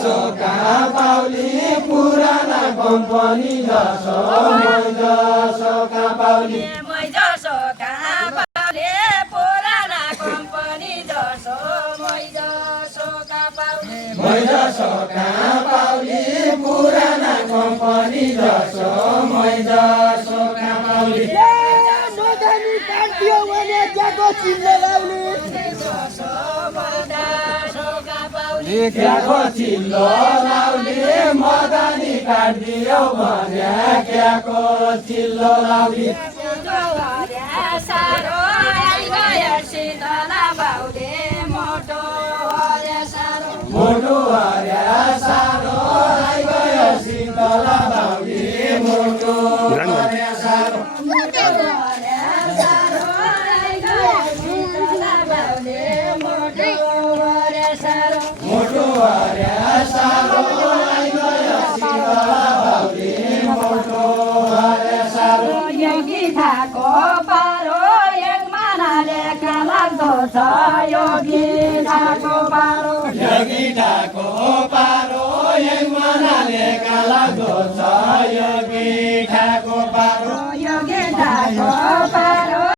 सोका Pauli पुराना company जसो मैज सोका Pauli मैज सोका Paule पुराना कम्पनी जसो मैज सोका पाउले मैज सोका पाउली पुराना कम्पनी जसो मैज सोका पाउली नोदानी काट्यो भने ज्याको चिल्लो लाउली क्याको चिल्लो लाउली मदानी काटिदियो भने क्याको चिल्लो लाउली सारो गयो शीतला बाउले मोटो हरे सारो मोटो हरे सारो गयो शीतला बाउली मोटो हरे सारो मोटो हरे सारो गयो शीतला बाउले मोटो हरे सारो मोटो हरे सारो गयो शीतला बाउली मोटो हरे सारो योगी खाको पारो एक मानाले लाग्दो छ योगी खाको पारो योगी ठाको पारो एक मनाले लाग्दो छ योगी ठाको पारो